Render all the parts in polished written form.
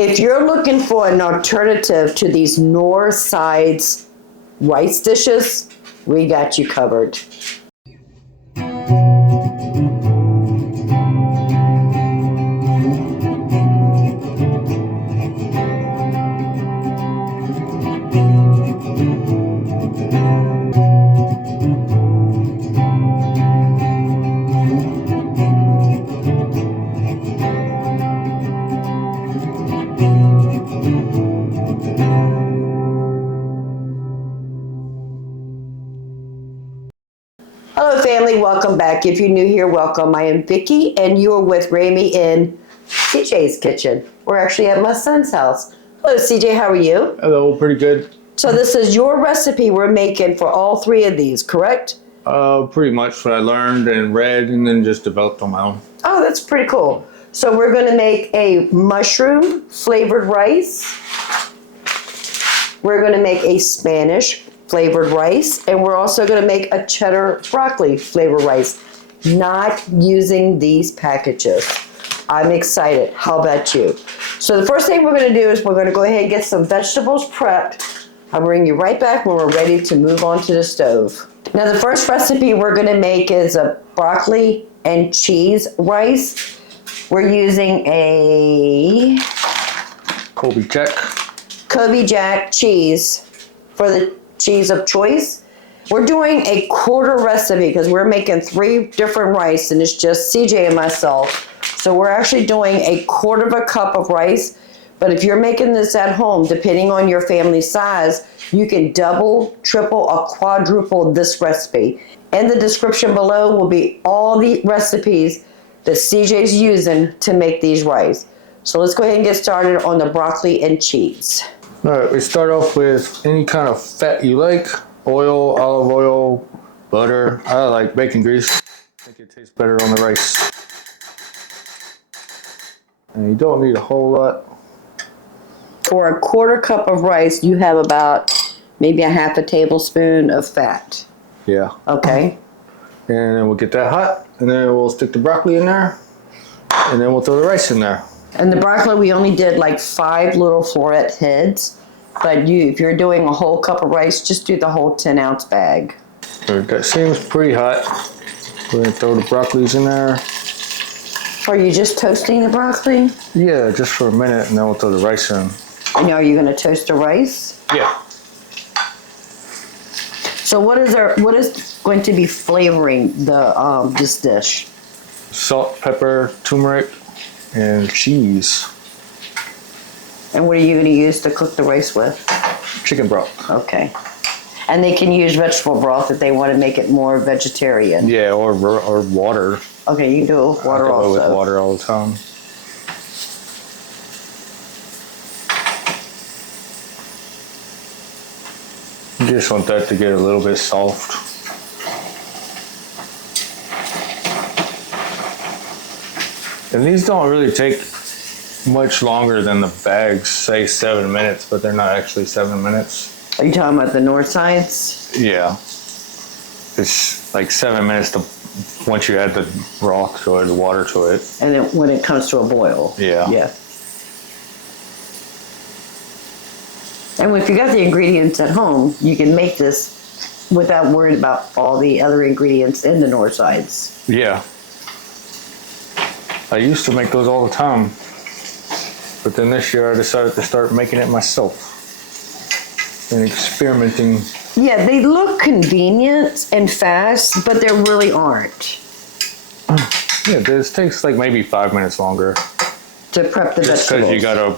If you're looking for an alternative to these north sides rice dishes, we got you covered. Hello family, welcome back. If you're new here, welcome. I am Vicki and you are with Rami in CJ's kitchen. We're actually at my son's house. Hello CJ, how are you? Hello, pretty good. So this is your recipe we're making for all three of these, correct? Pretty much what I learned and read and then just developed on my own. Oh, that's pretty cool. So we're gonna make a mushroom flavored rice. We're gonna make a Spanish flavored rice, and we're also gonna make a cheddar broccoli flavored rice, not using these packages. I'm excited. How about you? So the first thing we're gonna do is we're gonna go ahead and get some vegetables prepped. I'll bring you right back when we're ready to move on to the stove. Now the first recipe we're gonna make is a broccoli and cheese rice. We're using a Colby Jack cheese for the cheese of choice. We're doing a quarter recipe because we're making 3 different rice and it's just CJ and myself. So we're actually doing a quarter of a cup of rice. But if you're making this at home, depending on your family size, you can double, triple, or quadruple this recipe. In the description below will be all the recipes that CJ's using to make these rice. So let's go ahead and get started on the broccoli and cheese. All right, we start off with any kind of fat you like. Oil, olive oil, butter. I like bacon grease. I think it tastes better on the rice. And you don't need a whole lot. For a quarter cup of rice, you have about maybe a half a tablespoon of fat. Yeah. Okay. And then we'll get that hot, and then we'll stick the broccoli in there, and then we'll throw the rice in there. And the broccoli, we only did like 5 little floret heads. But if you're doing a whole cup of rice, just do the whole 10-ounce bag. That seems pretty hot. We're gonna throw the broccolis in there. Are you just toasting the broccoli? Yeah, just for a minute, and then we'll throw the rice in. And are you going to toast the rice? Yeah. So what is going to be flavoring the this dish? Salt, pepper, turmeric, and cheese. And what are you going to use to cook the rice with? Chicken broth. Okay. And they can use vegetable broth if they want to make it more vegetarian. Yeah, or water. Okay, you can do water also. I go with water all the time. You just want that to get a little bit soft. And these don't really take much longer than the bags say 7 minutes, but they're not actually 7 minutes. Are you talking about the north sides? Yeah. It's like 7 minutes to once you add the broth to it, the water to it. And then when it comes to a boil. Yeah. Yeah. And if you got the ingredients at home, you can make this without worrying about all the other ingredients in the north sides. Yeah. I used to make those all the time. But then this year I decided to start making it myself and experimenting. Yeah, they look convenient and fast, but they really aren't. Yeah, this takes like maybe 5 minutes longer. To prep the just vegetables. Because you gotta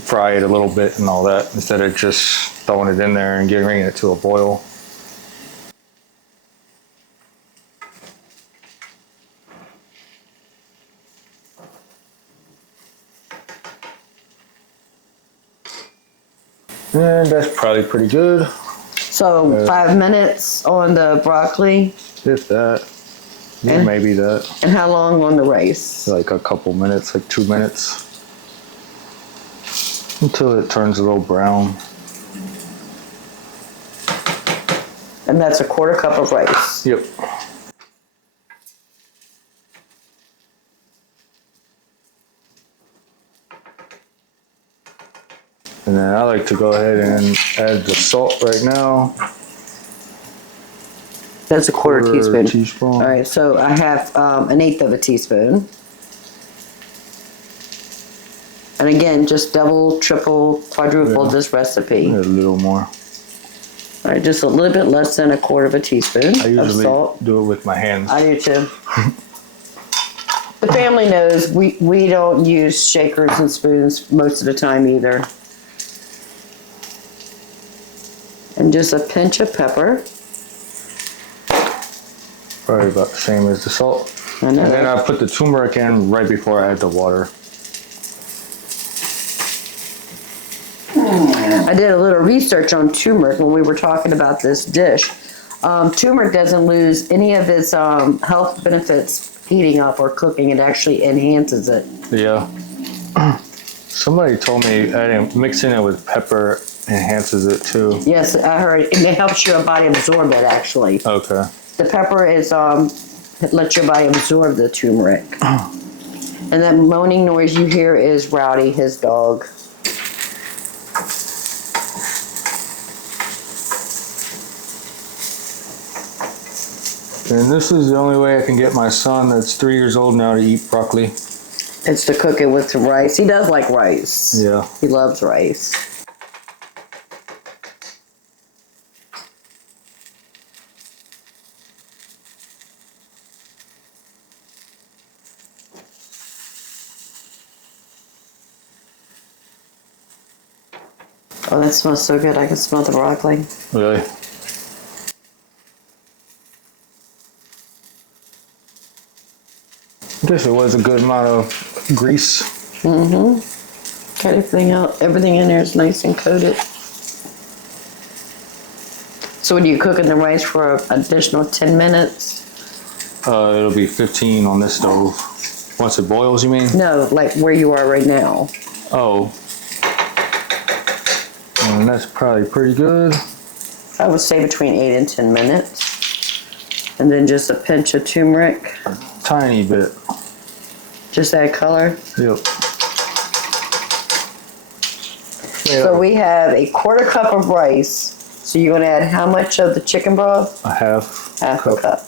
fry it a little bit and all that instead of just throwing it in there and bringing it to a boil. And that's probably pretty good. So 5 minutes on the broccoli. If that. Yeah, maybe that. And how long on the rice? Like a couple minutes, like 2 minutes. Until it turns a little brown. And that's a quarter cup of rice. Yep. And then I like to go ahead and add the salt right now. That's a quarter teaspoon. Teaspoon. All right, so I have 1/8 of a teaspoon. And again, just double, triple, quadruple this recipe. A little more. All right, just a little bit less than a quarter of a teaspoon I usually of salt. do it with my hands. I do too. The family knows we don't use shakers and spoons most of the time either. And just a pinch of pepper. Probably about the same as the salt. I know. And then I put the turmeric in right before I add the water. I did a little research on turmeric when we were talking about this dish. Turmeric doesn't lose any of its health benefits heating up or cooking. It actually enhances it. Yeah. Somebody told me mixing it with pepper enhances it too. Yes, I heard. And it helps your body absorb it, actually. Okay. The pepper is it lets your body absorb the turmeric. And that moaning noise you hear is Rowdy, his dog. And this is the only way I can get my son that's 3 years old now to eat broccoli. It's to cook it with some rice. He does like rice. Yeah. He loves rice. Oh, that smells so good. I can smell the broccoli. Really? I guess it was a good amount of grease. Mm-hmm. Cut everything out. Everything in there is nice and coated. So when you cooking the rice for an additional 10 minutes? It'll be 15 on this stove. Once it boils, you mean? No, like where you are right now. Oh. And that's probably pretty good. I would say between 8 and 10 minutes. And then just a pinch of turmeric. Tiny bit. Just add color. Yep. So we have a quarter cup of rice. So you're gonna add how much of the chicken broth? A half Half a cup.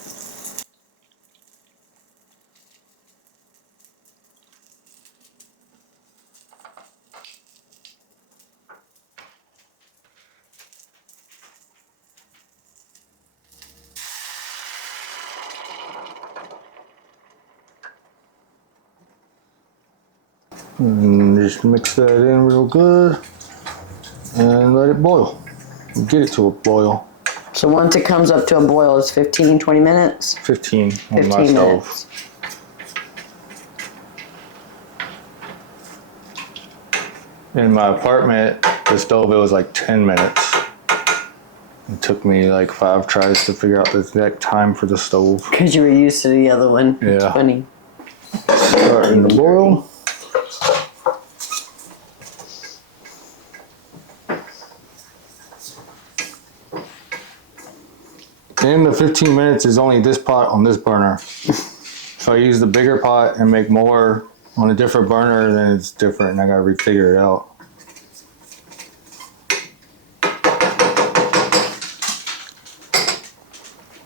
And just mix that in real good and let it boil. Get it to a boil. So once it comes up to a boil, it's 15, 20 minutes? 15 on 15 my stove. minutes. In my apartment, the stove, it was like 10 minutes. It took me like 5 tries to figure out the exact time for the stove. Because you were used to the other one. Yeah. 20. Starting to boil. And the 15 minutes is only this pot on this burner. So I use the bigger pot and make more on a different burner, then it's different and I gotta refigure it out.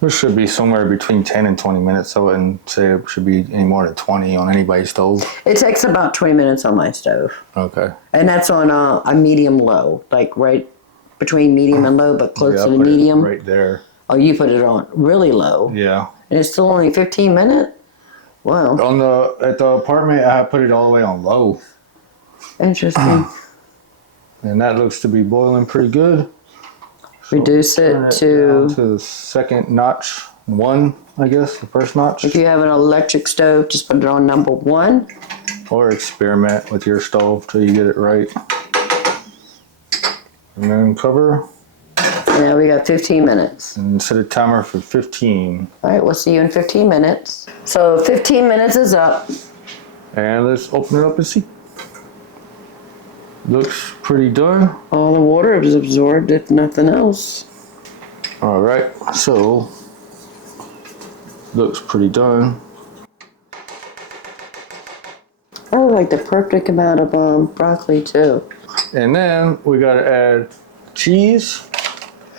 This should be somewhere between 10 and 20 minutes, so I wouldn't say it should be any more than 20 on anybody's stove. It takes about 20 minutes on my stove. Okay. And that's on a medium low, like right between medium and low, but close Yeah, to the I'll put it medium. right there. Oh, you put it on really low. Yeah. And it's still only 15 minutes? Wow. At the apartment, I put it all the way on low. Interesting. And that looks to be boiling pretty good. So Reduce turn it to, down to the second notch. 1, I guess, the first notch. if you have an electric stove, just put it on number 1. Or experiment with your stove till you get it right. And then cover. Now we got 15 minutes. And set a timer for 15. All right, we'll see you in 15 minutes. So 15 minutes is up. And let's open it up and see. Looks pretty done. All the water is absorbed, if nothing else. All right, so looks pretty done. Oh, like the perfect amount of broccoli too. And then we gotta add cheese.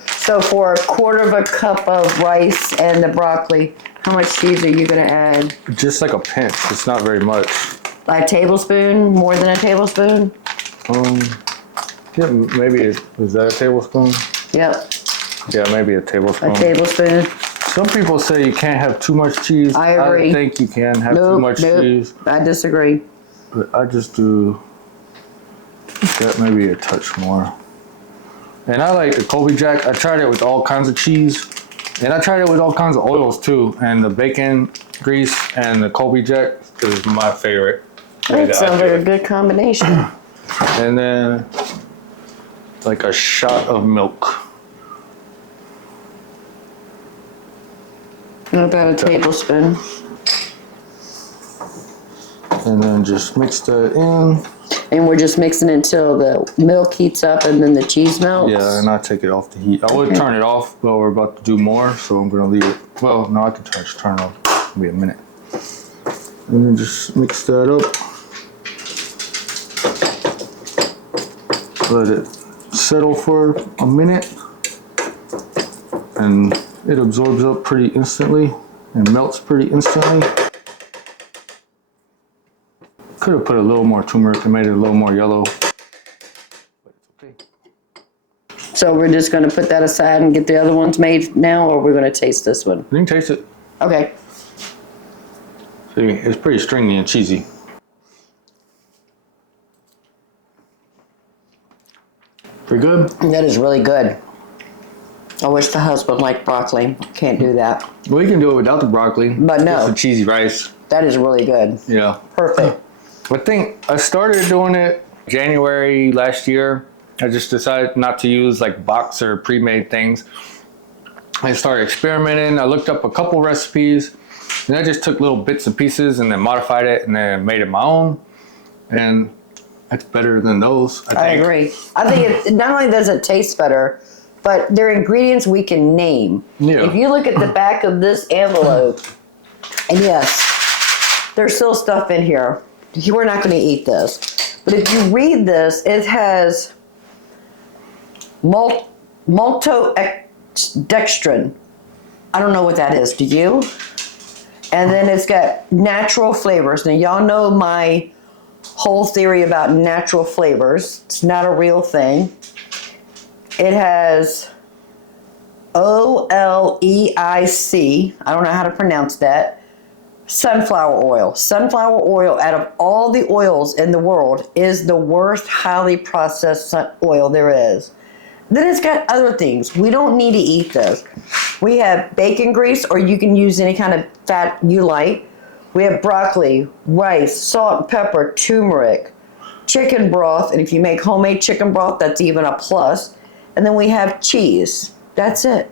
So for a quarter of a cup of rice and the broccoli, how much cheese are you gonna add? Just like a pinch. It's not very much. Like a tablespoon? More than a tablespoon? Yeah, maybe is that a tablespoon? Yep, Yeah, maybe a tablespoon. a tablespoon. Some people say you can't have too much cheese. I agree. I think you can have too much cheese. I disagree. But I just do that, maybe a touch more. And I like the Colby Jack. I tried it with all kinds of cheese. And I tried it with all kinds of oils too. And the bacon grease and the Colby Jack is my favorite. That sounds like a good combination. And then like a shot of milk. About a tablespoon. And then just mix that in. And we're just mixing it until the milk heats up and then the cheese melts? Yeah, and I take it off the heat. I would turn it off, but we're about to do more, so I'm gonna leave it. Well, no, I can just turn it off. It'll be a minute. And then just mix that up. Let it settle for a minute. And it absorbs up pretty instantly and melts pretty instantly. Could have put a little more turmeric and made it a little more yellow. But it's okay. So we're just gonna put that aside and get the other ones made now, or we're gonna taste this one? You can taste it. Okay. See, it's pretty stringy and cheesy. Pretty good? That is really good. I wish the husband liked broccoli. Can't do that. We can do it without the broccoli. But no. Just the cheesy rice. That is really good. Yeah. Perfect. I think I started doing it January last year. I just decided not to use like box or pre-made things. I started experimenting. I looked up a couple recipes and I just took little bits and pieces and then modified it and then made it my own. And that's better than those, I think. I agree. I think it not only does it taste better, but they're ingredients we can name. Yeah. If you look at the back of this envelope, and yes, there's still stuff in here. We're not going to eat this. But if you read this, it has maltodextrin. I don't know what that is. Do you? And then it's got natural flavors. Now, y'all know my whole theory about natural flavors. It's not a real thing. It has OLEIC. I don't know how to pronounce that. Sunflower oil. Sunflower oil, out of all the oils in the world, is the worst highly processed oil there is. Then it's got other things. We don't need to eat this. We have bacon grease, or you can use any kind of fat you like. We have broccoli, rice, salt and pepper, turmeric, chicken broth, and if you make homemade chicken broth, that's even a plus. And then we have cheese. That's it.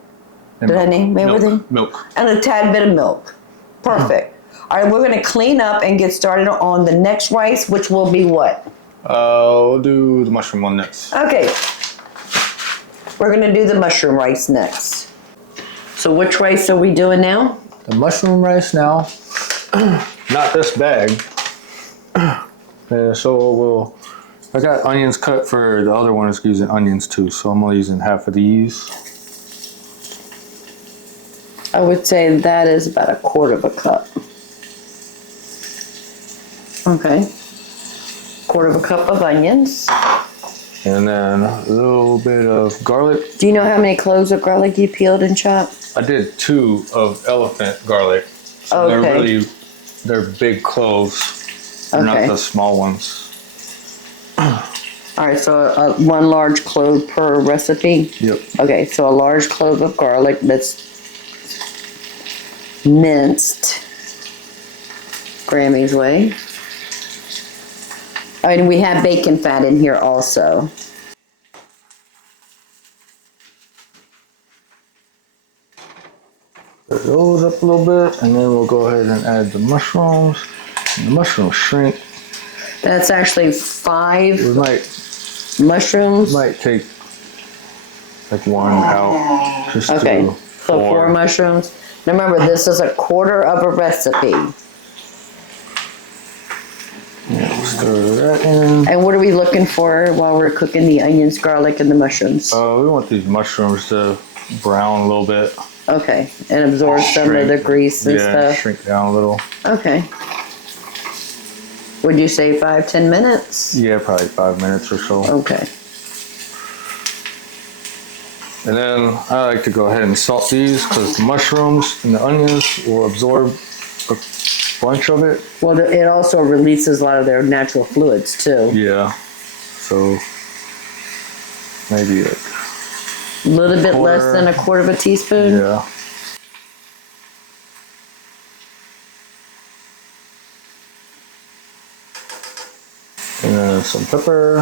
Did I name everything? Milk. And a tad bit of milk. Perfect. All right, we're going to clean up and get started on the next rice, which will be what? We'll do the mushroom one next. Okay. We're going to do the mushroom rice next. So which rice are we doing now? The mushroom rice now. Not this bag. So I got onions cut for the other one. Is using onions too, so I'm only using half of these. I would say that is about a quarter of a cup. Okay. Quarter of a cup of onions. And then a little bit of garlic. Do you know how many cloves of garlic you peeled and chopped? I did 2 of elephant garlic. So Okay. they're big cloves. They're Okay. not the small ones. All right, so one large clove per recipe? Yep. Okay, so a large clove of garlic that's minced, Grammy's way. Oh, and we have bacon fat in here also. Put those up a little bit, and then we'll go ahead and add the mushrooms. And the mushrooms shrink. That's actually 5 We mushrooms. might take like 1 out. Just Okay, do so 4 mushrooms. Now remember, this is a quarter of a recipe. Yeah, Stir that in. And what are we looking for while we're cooking the onions, garlic, and the mushrooms? We want these mushrooms to brown a little bit. Okay, and absorb some of the grease and stuff. Shrink down a little. Okay. Would you say 5-10 minutes? Yeah, probably 5 minutes or so. Okay. And then I like to go ahead and salt these because the mushrooms and the onions will absorb a bunch of it. Well, it also releases a lot of their natural fluids too. Yeah. So maybe A little bit less than a quarter of a teaspoon? Yeah. And then some pepper.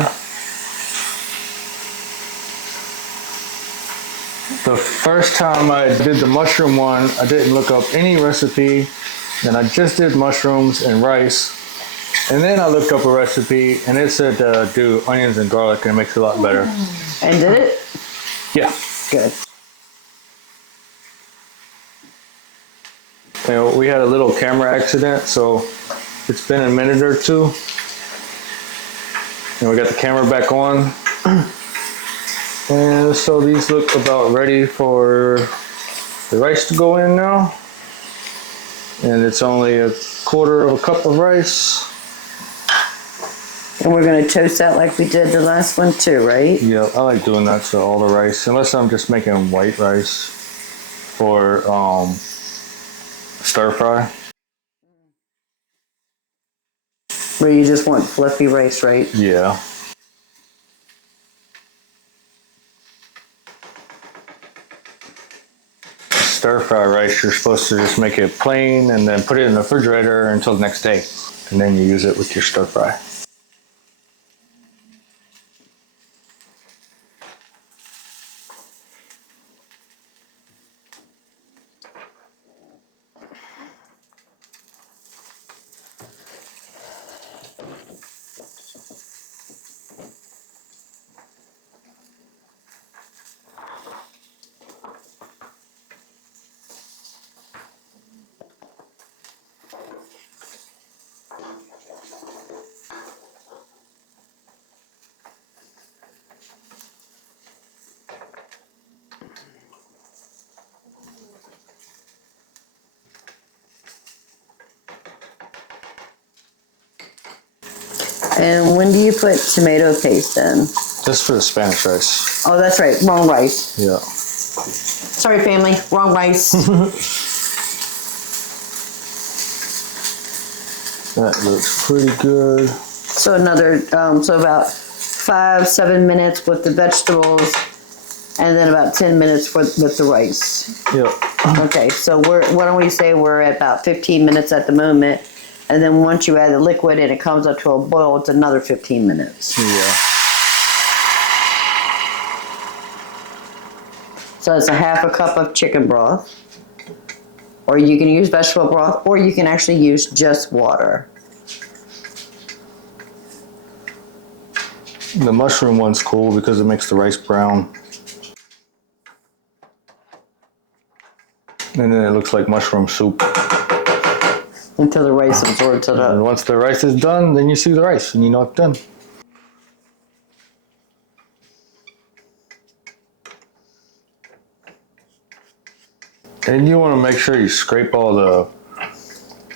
The first time I did the mushroom one, I didn't look up any recipe. And I just did mushrooms and rice. And then I looked up a recipe and it said do onions and garlic and it makes it a lot better. And did it? Yeah. Good. You know, we had a little camera accident, so it's been a minute or two. And we got the camera back on. And so these look about ready for the rice to go in now. And it's only a quarter of a cup of rice. And we're gonna toast that like we did the last one too, right? Yeah, I like doing that to all the rice, unless I'm just making white rice for stir fry. Where you just want fluffy rice, right? Yeah. Stir fry rice, you're supposed to just make it plain and then put it in the refrigerator until the next day. And then you use it with your stir fry. And when do you put tomato paste in? Just for the Spanish rice. Oh, that's right, wrong rice. Yeah. Sorry, family, wrong rice. That looks pretty good. So another, so about 5-7 minutes with the vegetables, and then about 10 minutes with the rice. Yep. Okay, so why don't we say we're at about 15 minutes at the moment, and then once you add the liquid and it comes up to a boil, it's another 15 minutes. Yeah. So it's a half a cup of chicken broth, or you can use vegetable broth, or you can actually use just water. The mushroom one's cool because it makes the rice brown. And then it looks like mushroom soup. Until the rice absorbs it And up. once the rice is done, then you see the rice and you know it's done. And you want to make sure you scrape all the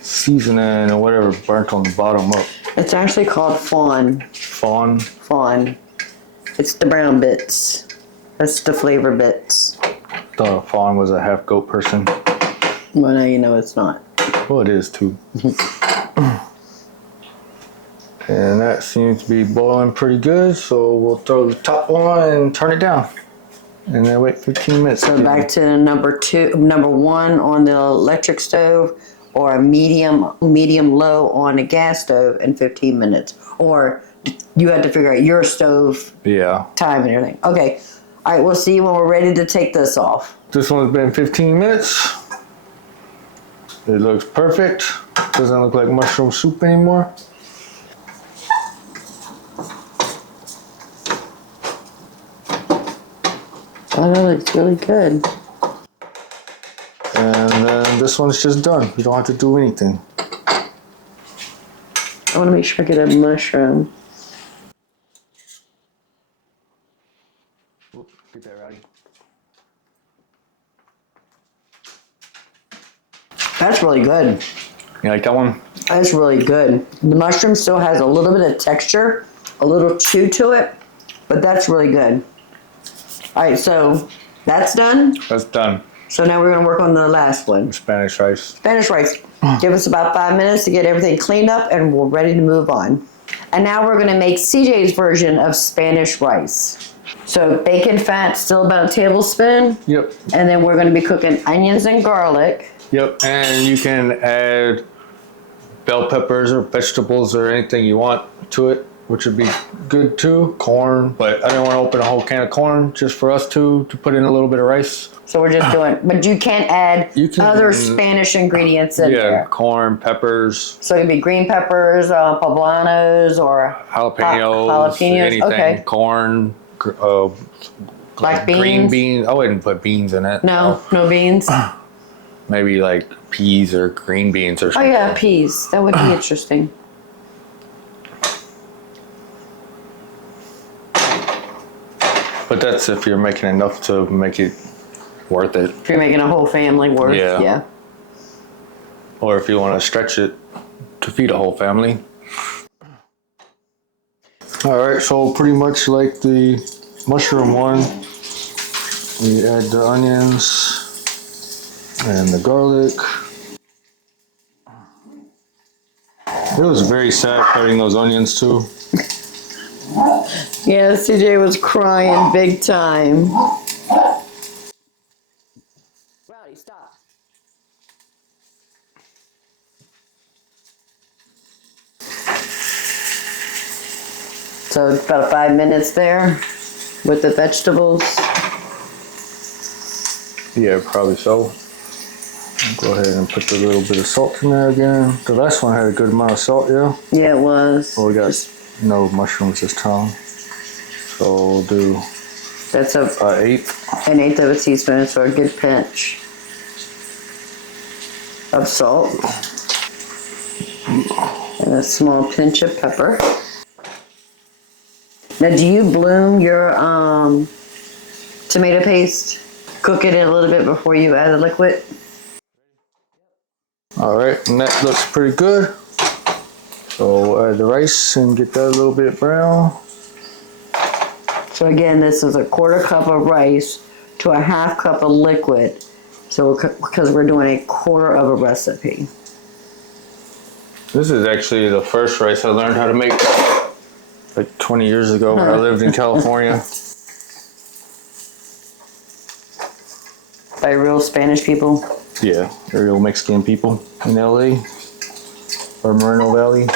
seasoning or whatever burnt on the bottom up. It's actually called fawn. Fawn. Fawn. It's the brown bits. That's the flavor bits. The fawn was a half goat person. Well, now you know it's not. Well, it is too. And that seems to be boiling pretty good, so we'll throw the top on and turn it down. And then wait 15 minutes. So back to number one on the electric stove, or a medium low on a gas stove in 15 minutes. Or you have to figure out your stove time and everything. Okay. All right, we'll see you when we're ready to take this off. This one's been 15 minutes. It looks perfect. Doesn't look like mushroom soup anymore. Oh, that looks really good. And then this one's just done. You don't have to do anything. I want to make sure I get a mushroom. Oop, get that ready. That's really good. You like that one? That's really good. The mushroom still has a little bit of texture, a little chew to it, but that's really good. All right, so that's done. That's done. So now we're gonna work on the last one. Spanish rice. Spanish rice. Give us about 5 minutes to get everything cleaned up and we're ready to move on. And now we're gonna make CJ's version of Spanish rice. So bacon fat, still about a tablespoon. Yep. And then we're gonna be cooking onions and garlic. Yep. And you can add bell peppers or vegetables or anything you want to it, which would be good too. Corn, but I didn't want to open a whole can of corn just for us to put in a little bit of rice. So we're just doing, but you can't add other Spanish ingredients in there. Yeah, corn, peppers. So it could be green peppers, poblanos, or jalapenos, anything. Okay. Corn, Black beans? green beans. I wouldn't put beans in it. No beans. Maybe like peas or green beans or Oh something. yeah, peas. That would be interesting. But that's if you're making enough to make it worth it. If you're making a whole family worth, yeah. Or if you want to stretch it to feed a whole family. All right, so pretty much like the mushroom one, we add the onions and the garlic. It was very sad cutting those onions too. Yeah, CJ was crying big time. Rowdy, stop. So it's about 5 minutes there with the vegetables. Yeah, probably so. Go ahead and put a little bit of salt in there again. The last one had a good amount of salt, yeah? Yeah, it was. Well, we got no mushrooms this time. So we'll do That's an eighth. an eighth of a teaspoon, so a good pinch of salt. And a small pinch of pepper. Now, do you bloom your tomato paste? Cook it in a little bit before you add the liquid? All right, and that looks pretty good. So we'll add the rice and get that a little bit brown. So again, this is a quarter cup of rice to a half cup of liquid. So because we're doing a quarter of a recipe. This is actually the first rice I learned how to make like 20 years ago when I lived in California. By real Spanish people. Yeah, real Mexican people in LA or Moreno Valley.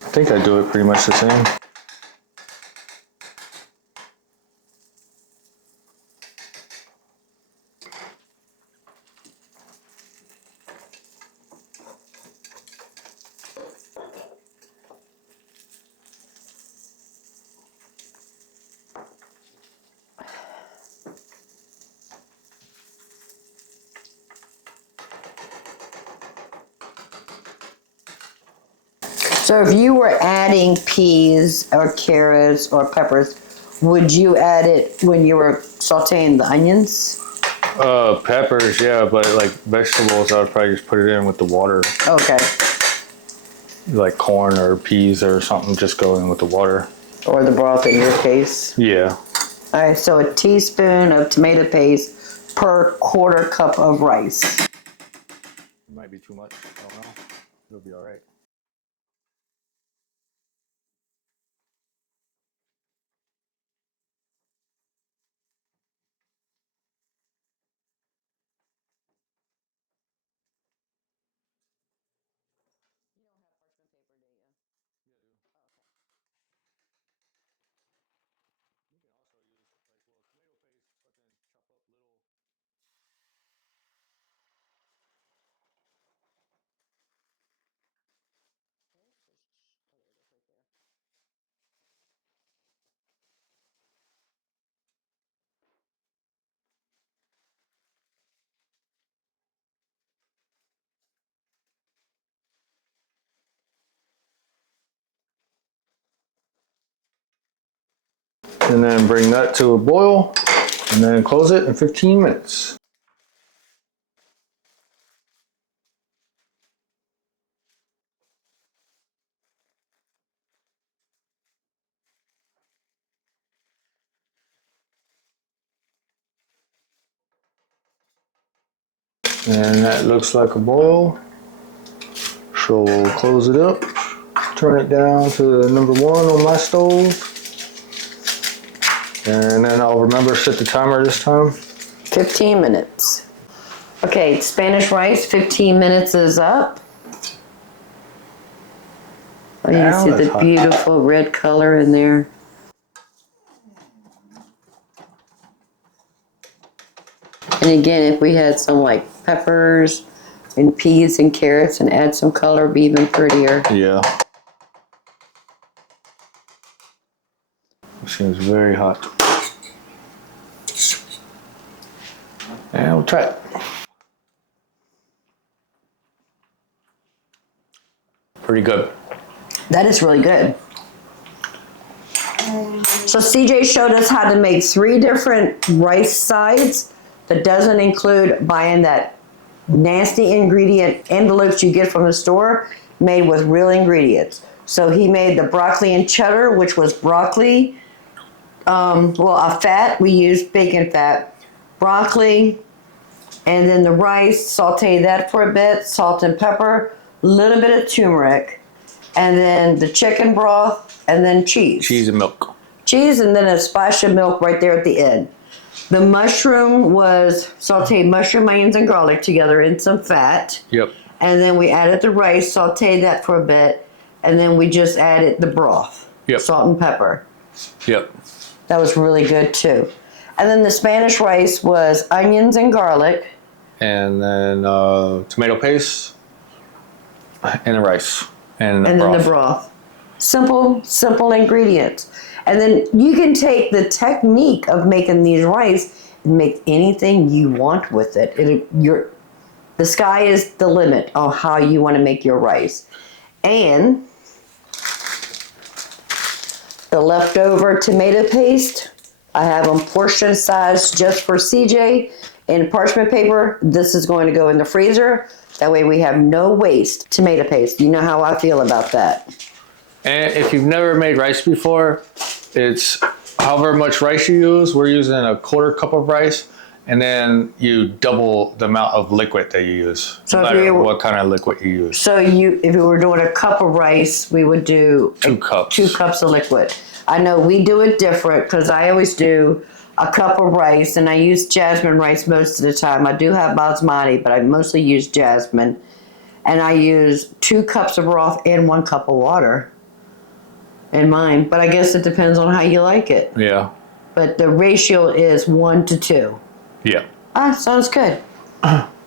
I think I do it pretty much the same. So if you were adding peas or carrots or peppers, would you add it when you were sauteing the onions? Peppers, yeah, but like vegetables, I would probably just put it in with the water. Okay. Like corn or peas or something, just go in with the water. Or the broth in your case. Yeah. All right, so a teaspoon of tomato paste per quarter cup of rice. It might be too much. I don't know. It'll be all right. and then bring that to a boil, and then close it in 15 minutes. And that looks like a boil. So we'll close it up, turn it down to number 1 on my stove. And then I'll remember to set the timer this time. 15 minutes. Okay, Spanish rice, 15 minutes is up. Oh, you Now see that's the hot. beautiful red color in there. And again, if we had some like peppers and peas and carrots and add some color, it'd be even prettier. Yeah. This is very hot. And we'll try it. Pretty good. That is really good. So CJ showed us how to make 3 different rice sides. That doesn't include buying that nasty ingredient envelopes you get from the store made with real ingredients. So he made the broccoli and cheddar, which was broccoli, a fat. We used bacon fat, broccoli, and then the rice, saute that for a bit, salt and pepper, a little bit of turmeric, and then the chicken broth, and then cheese. Cheese and milk. Cheese, and then a splash of milk right there at the end. The mushroom was sauteed mushroom, onions, and garlic together in some fat. Yep. And then we added the rice, sauteed that for a bit, and then we just added the broth. Yep. Salt and pepper. Yep. That was really good too. And then the Spanish rice was onions and garlic. And then tomato paste and the rice and Then the broth. Simple ingredients. And then you can take the technique of making these rice and make anything you want with it. The sky is the limit on how you want to make your rice. And the leftover tomato paste, I have them portion sized just for CJ in parchment paper. This is going to go in the freezer. That way we have no waste. Tomato paste. You know how I feel about that. And if you've never made rice before, it's however much rice you use. We're using a 1/4 cup of rice, and then you double the amount of liquid that you use, So no if matter you- what kind of liquid you use. So if you were doing a cup of rice, we would do 2 cups. 2 cups of liquid. I know we do it different because I always do a cup of rice, and I use jasmine rice most of the time. I do have basmati, but I mostly use jasmine. And I use 2 cups of broth and 1 cup of water in mine. But I guess it depends on how you like it. Yeah. But the ratio is 1 to 2. Yeah. Sounds good.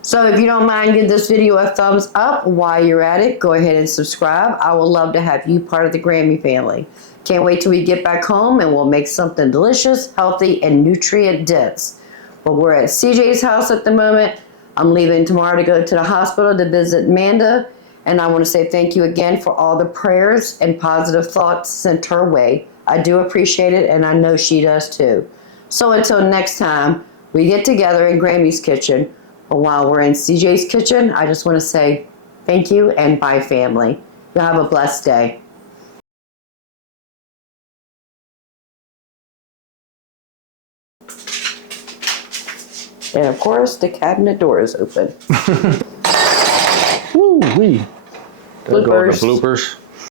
So if you don't mind, give this video a thumbs up. While you're at it, go ahead and subscribe. I would love to have you part of the Grammy family. Can't wait till we get back home and we'll make something delicious, healthy, and nutrient dense. But we're at CJ's house at the moment. I'm leaving tomorrow to go to the hospital to visit Amanda. And I want to say thank you again for all the prayers and positive thoughts sent her way. I do appreciate it, and I know she does too. So until next time, we get together in Grammy's kitchen. But while we're in CJ's kitchen, I just want to say thank you and bye, family. You'll have a blessed day. And of course, the cabinet door is open. Woo-wee. There go the Bloopers. bloopers.